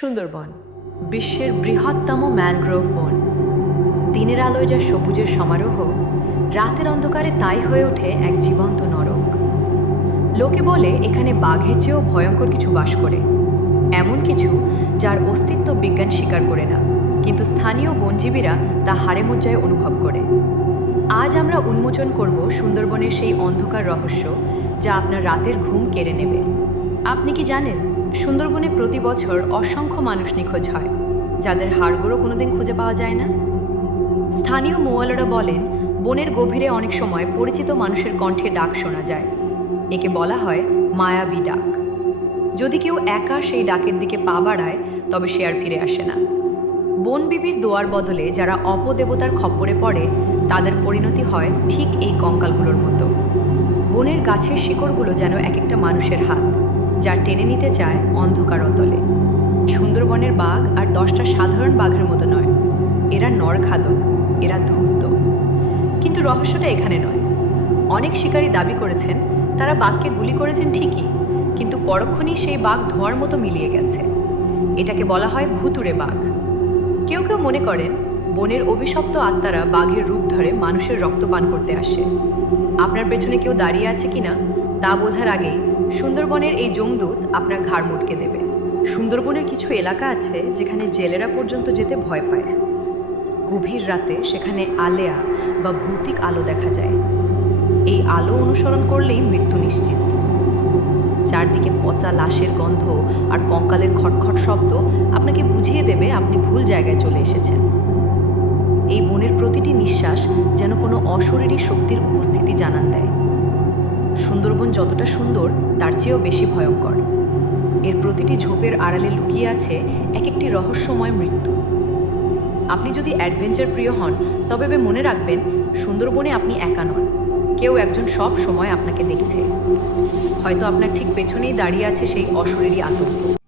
সুন্দরবন বিশ্বের বৃহত্তম ম্যানগ্রোভ বন। দিনের আলোয় যা সবুজের সমারোহ, রাতের অন্ধকারে তাই হয়ে ওঠে এক জীবন্ত নরক। লোকে বলে এখানে বাঘের চেয়েও ভয়ঙ্কর কিছু বাস করে, এমন কিছু যার অস্তিত্ব বিজ্ঞান স্বীকার করে না, কিন্তু স্থানীয় বনজীবীরা তা হাড়ে মজ্জায় অনুভব করে। আজ আমরা উন্মোচন করব সুন্দরবনের সেই অন্ধকার রহস্য যা আপনার রাতের ঘুম কেড়ে নেবে। আপনি কি জানেন, সুন্দরবনে প্রতি বছর অসংখ্য মানুষ নিখোঁজ হয়, যাদের হাড়গোড়ও কোনোদিন খুঁজে পাওয়া যায় না। স্থানীয় মোয়ালরা বলেন, বনের গভীরে অনেক সময় পরিচিত মানুষের কণ্ঠে ডাক শোনা যায়। একে বলা হয় মায়াবী ডাক। যদি কেউ একা সেই ডাকের দিকে পা বাড়ায়, তবে সে আর ফিরে আসে না। বনবিবির দোয়ার বদলে যারা অপদেবতার খপ্পরে পড়ে, তাদের পরিণতি হয় ঠিক এই কঙ্কালগুলোর মতো। বনের গাছের শিকড়গুলো যেন এক একটা মানুষের হাত, যা টেনে নিতে চায় অন্ধকার অতলে। সুন্দরবনের বাঘ আর 10টা সাধারণ বাঘের মতো নয়, এরা নরখাদক, এরা ধূর্ত। কিন্তু রহস্যটা এখানে নয়। অনেক শিকারী দাবি করেছেন তারা বাঘকে গুলি করেছেন ঠিকই, কিন্তু পরক্ষণেই সেই বাঘ ধোঁয়ার মতো মিলিয়ে গেছে। এটাকে বলা হয় ভুতুড়ে বাঘ। কেউ কেউ মনে করেন বনের অভিশপ্ত আত্মারা বাঘের রূপ ধরে মানুষের রক্ত পান করতে আসে। আপনার পেছনে কেউ দাঁড়িয়ে আছে কিনা তা বোঝার আগেই সুন্দরবনের এই জংদূত আপনার ঘাড় মুটকে দেবে। সুন্দরবনের কিছু এলাকা আছে যেখানে জেলেরা পর্যন্ত যেতে ভয় পায়। গভীর রাতে সেখানে আলেয়া বা ভৌতিক আলো দেখা যায়। এই আলো অনুসরণ করলেই মৃত্যু নিশ্চিত। চারদিকে পচা লাশের গন্ধ আর কঙ্কালের খটখট শব্দ আপনাকে বুঝিয়ে দেবে আপনি ভুল জায়গায় চলে এসেছেন। এই বনের প্রতিটি নিঃশ্বাস যেন কোনো অশরীরী শক্তির উপস্থিতি জানান দেয়। সুন্দরবন যতটা সুন্দর, তার চেয়েও বেশি ভয়ঙ্কর। এর প্রতিটি ঝোপের আড়ালে লুকিয়ে আছে এক একটি রহস্যময় মৃত্যু। আপনি যদি অ্যাডভেঞ্চার প্রিয় হন, তবে মনে রাখবেন, সুন্দরবনে আপনি একা নন। কেউ একজন সব সময় আপনাকে দেখছে। হয়তো আপনার ঠিক পেছনেই দাঁড়িয়ে আছে সেই অশরীরী আতঙ্ক।